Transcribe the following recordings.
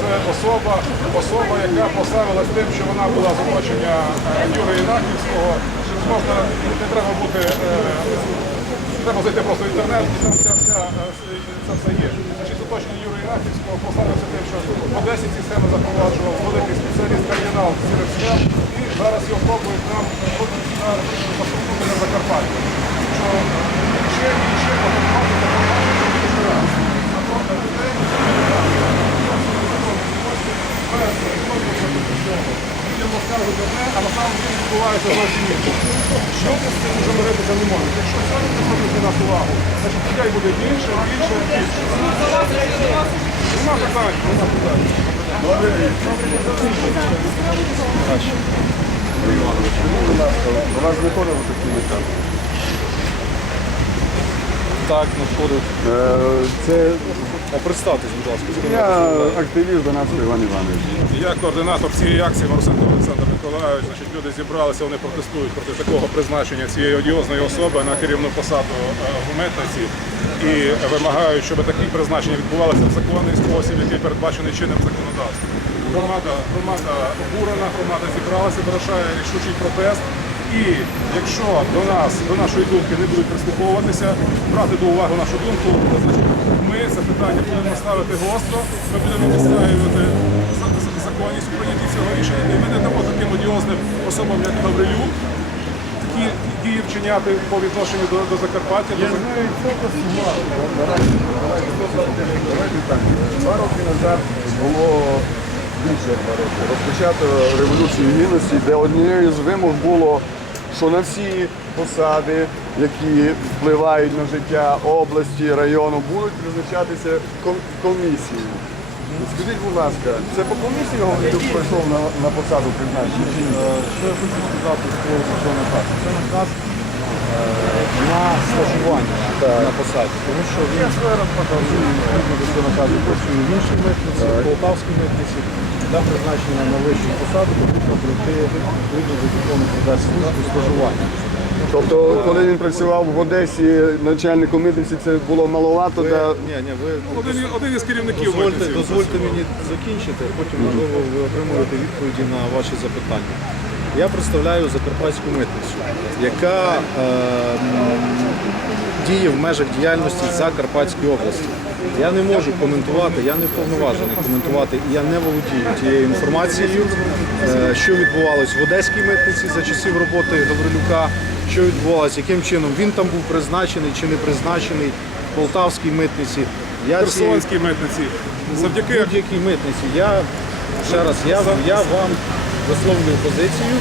це особа, особа, яка поставилась тим, що вона була з оточення е, Юрія Інаківського. Можна не треба бути. е, Треба зайти просто в інтернет і там вся, вся, е, це все є. Значить, оточення Юрія Інаківського поставився тим, що в Одесі ці схеми запроваджував великий спеціаліст кардинал схем, і зараз його пробують нам на Закарпаття. Що чим і чим допомагати, допомагати більше раз. А просто людей Людям розказують одне, а на самом деле відбувається зовсім інше. Що ми з за не можемо? Якщо сьогодні не звернуть на нас увагу, значить людей буде більше, більше, більше. Нема питань, нема питань. До нас знаходили такі місця. Так, надходить. Е, Це А представтесь, будь ласка, з ким я розмовляєте? активіст Донацький Іван Іванович. Я координатор цієї акції Марусенко Олександр Миколайович. Значить, люди зібралися, вони протестують проти такого призначення цієї одіозної особи на керівну посаду е, в митниці і вимагають, щоб такі призначення відбувалися в законний спосіб, який передбачений чинним законодавством. Громада, громада обурена, громада зібралася, вирушає рішучий протест. І якщо до нас, до нашої думки не будуть прислуховуватися, брати до уваги нашу думку, значить ми це питання будемо ставити гостро, ми будемо за- законність у прийнятті цього рішення. І ми не дамо таким одіозним особам, як Гаврилюк, такі дії вчиняти по відношенню до, до Закарпаття. До Зак- Давайте так. Два роки назад було більше. Розпочато революцію гідності, де однією з вимог було, що на всі посади, які впливають на життя області, району, будуть призначатися ком- комісії. Скажіть, будь ласка, це по комісії Гаврилюк пройшов на, на посаду призначення? чи ні? Що я хочу сказати що наказ? Це наказ е, на стажування на посаді. Тому що він відповідно до цього наказу працює в іншій митниці, в Полтавській митниці, для призначення на вищу посаду потрібно пройти відповідно до закону про держслужбу стажування. Тобто, коли він працював в Одесі начальником митниці, це було маловато для Ні, ні, ви Один, один із керівників Дозвольте, дозвольте мені закінчити, потім можливо ви отримуєте відповіді на ваші запитання. Я представляю Закарпатську митницю, яка е, діє в межах діяльності Закарпатської області. Я не можу коментувати, я не вповноважений коментувати, і я не володію тією інформацією, е, що відбувалось в Одеській митниці за часів роботи Гаврилюка, що відбувалося, яким чином він там був призначений чи не призначений в Полтавській митниці. Я Херсонській митниці. Завдяки будь-якій митниці. Я ще раз я, я вам висловлюю позицію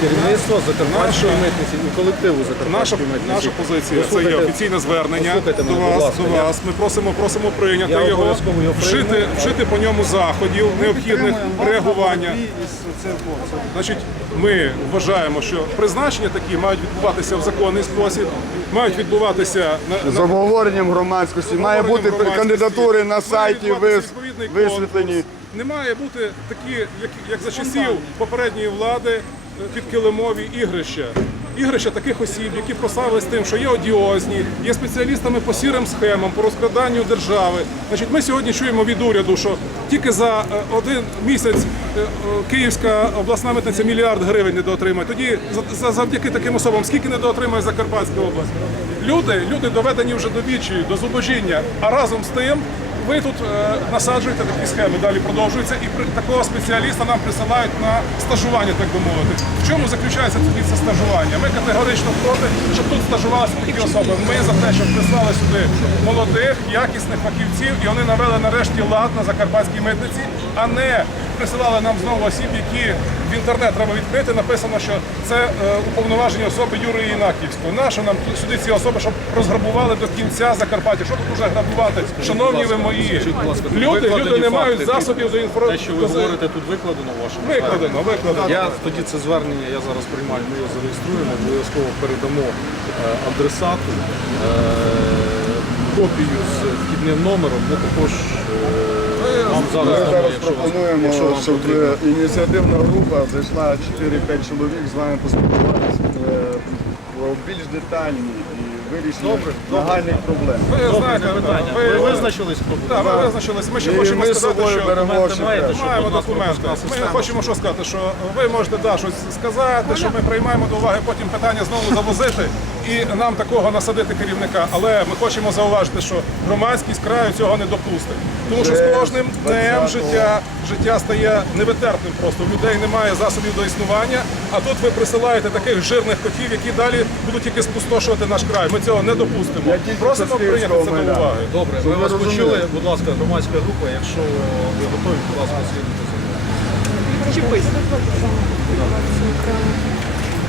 керівництва Закарпатської митниці і колективу Наша, Закарпатської митниці. наша позиція це є Послухайте- офіційне звернення послухайте до мене, будь вас. ласка, До вас. Ми просимо, просимо прийняти Я його, обов'язково його вжити, прийму. вжити по ньому заходів, необхідних реагування. Значить, ми вважаємо, що призначення такі мають відбуватися в законний спосіб, мають відбуватися на, з на обговоренням громадськості. Має бути кандидатури на Має сайті відбуватися вис- відповідний висвітлені. Не має бути такі, як, як за часів попередньої влади, підкилимові ігрища. Ігрища таких осіб, які прославились тим, що є одіозні, є спеціалістами по сірим схемам, по розкраданню держави. Значить, ми сьогодні чуємо від уряду, що тільки за е, один місяць е, е, Київська обласна митниця мільярд гривень недоотримає. Тоді за- за- завдяки таким особам скільки недоотримає Закарпатська область? Люди, люди доведені вже до вічі, до зубожіння, а разом з тим. Ви тут е, насаджуєте такі схеми, далі продовжуються, і при такого спеціаліста нам присилають на стажування, так би мовити. В чому заключається тоді це стажування? Ми категорично проти, щоб тут стажувалися такі особи. Ми за те, щоб прислали сюди молодих, якісних фахівців, і вони навели нарешті лад на закарпатській митниці, а не присилали нам знову осіб, які в інтернет треба відкрити. Написано, що це е, уповноважені особи Юрія Інаківського. Нащо нам сюди ці особи, щоб розграбували до кінця Закарпаття? Що тут уже грабувати? Шановні ви мої, люди, люди не мають засобів до Те, що ви говорите, тут викладено в вашому Викладено, викладено. Я тоді це звернення я зараз приймаю, ми його зареєструємо, обов'язково передамо е, адресату. Е, копію з вхідним номером. Ми також вам Ми зараз дамо, зараз пропонуємо, якщо вам щоб ініціативна група зайшла 4-5 чоловік з вами поспілкуватися е, більш детальні і вирішення нагальних проблем. Ви знаєте, питання. ви, Ви визначились хто? Так, ми визначились. Ми ще хочемо сказати, що маємо документи. Ми хочемо що сказати, що ви можете да, щось сказати, що ми приймаємо до уваги, потім питання знову завозити і нам такого насадити керівника. Але ми хочемо зауважити, що громадськість краю цього не допустить. Тому що з кожним днем життя життя стає невитерпним просто. У людей немає засобів до існування. А тут ви присилаєте таких жирних котів, які далі будуть тільки спустошувати наш край. Ми цього не допустимо. Просимо прийняти це до уваги. Добре, ми вас почули. Будь ласка, громадська група, якщо ви готові, будь ласка, слідуйте за мною. Чіпись.